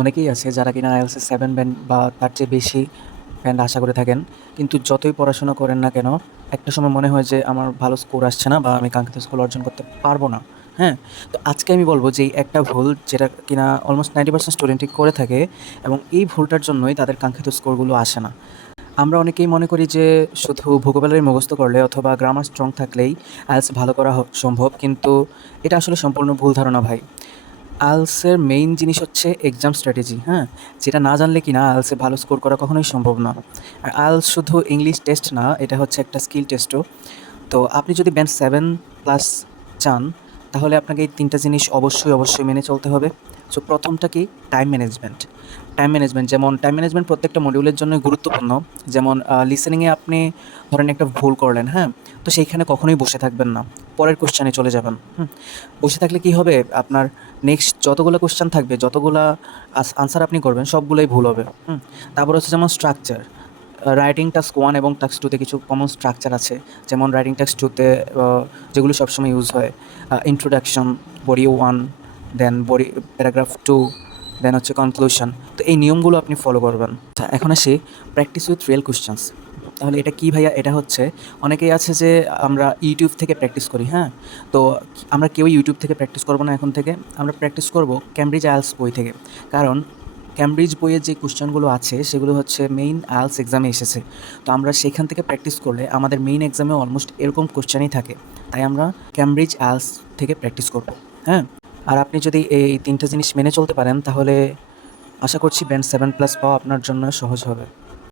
অনেকেই আছে যারা কিনা আইএলটিএসে 7 ব্যান্ড বা তার চেয়ে বেশি ব্যান্ড আশা করে থাকেন। কিন্তু যতই পড়াশোনা করেন না কেন, একটা সময় মনে হয় যে আমার ভালো স্কোর আসছে না বা আমি কাঙ্ক্ষিত স্কোর অর্জন করতে পারবো না। হ্যাঁ? তো আজকে আমি বলব যে এই একটা ভুল যেটা কিনা অলমোস্ট 90% স্টুডেন্টই করে থাকে এবং এই ভুলটার জন্যই তাদের কাঙ্ক্ষিত স্কোরগুলো আসে না। আমরা অনেকেই মনে করি যে শুধু ভোকাবুলারি মুখস্থ করলে অথবা গ্রামার স্ট্রং থাকলেই আইএলটিএস ভালো করা সম্ভব। কিন্তু এটা আসলে সম্পূর্ণ ভুল ধারণা ভাই। আইএলটিএসের মেইন জিনিস হচ্ছে এক্সাম স্ট্র্যাটেজি, হ্যাঁ? যেটা না জানলে কিনা আইএলটিএসে ভালো স্কোর করা কখনোই সম্ভব না। আর আইএলটিএস শুধু ইংলিশ টেস্ট না, এটা হচ্ছে একটা স্কিল টেস্টও। তো আপনি যদি ব্যান্ড 7 প্লাস চান, তাহলে আপনাকে এই ৩ টা জিনিস অবশ্যই মেনে চলতে হবে। সো ১ম টা কি? Time management. যেমন টাইম ম্যানেজমেন্ট প্রত্যেকটা মডিউলের জন্যই গুরুত্বপূর্ণ। যেমন লিসেনিংয়ে আপনি ধরেন একটা ভুল করলেন, হ্যাঁ? তো সেইখানে কখনোই বসে থাকবেন না। পরের কোয়েশ্চেনে চলে যাবেন। বসে থাকলে কি হবে? আপনার নেক্সট যতগুলো কোয়েশ্চেন থাকবে, যতগুলা আনসার আপনি করবেন সবগুলাই ভুল হবে। তারপর হচ্ছে যেমন স্ট্রাকচার। রাইটিং টাস্ক 1 এবং টাস্ক 2 তে কিছু কমন স্ট্রাকচার আছে। যেমন রাইটিং টাস্ক 2 তে যেগুলো সবসময় ইউজ হয়, ইন্ট্রোডাকশন, বডি 1, দেন বডি প্যারাগ্রাফ 2, দেন হচ্ছে কনক্লুশন। তো এই নিয়মগুলো আপনি ফলো করবেন। আচ্ছা, এখন আসি প্র্যাকটিস উইথ রিয়েল কোয়েশ্চেনস। তাহলে এটা কি ভাইয়া? এটা হচ্ছে অনেকেই আছে যে আমরা ইউটিউব থেকে প্র্যাকটিস করি, হ্যাঁ? তো আমরা কেউই ইউটিউব থেকে প্র্যাকটিস করব না এখন থেকে। আমরা প্র্যাকটিস করব ক্যামব্রিজ আইএলটিএস বই থেকে। কারণ ক্যামব্রিজ বইয়ের যে কোয়েশ্চেনগুলো আছে সেগুলো হচ্ছে মেইন আইএলটিএস এক্সামে এসেছে। তো আমরা সেখান থেকে প্র্যাকটিস করলে আমাদের মেইন এক্সামে অলমোস্ট এরকম কোয়েশ্চেনই থাকে। তাই আমরা ক্যামব্রিজ আইএলটিএস থেকে প্র্যাকটিস করব, হ্যাঁ? আর আপনি যদি এই ৩ টা জিনিস মেনে চলতে পারেন তাহলে আশা করছি ব্যান্ড 7 প্লাস পাওয়া আপনার জন্য সহজ হবে।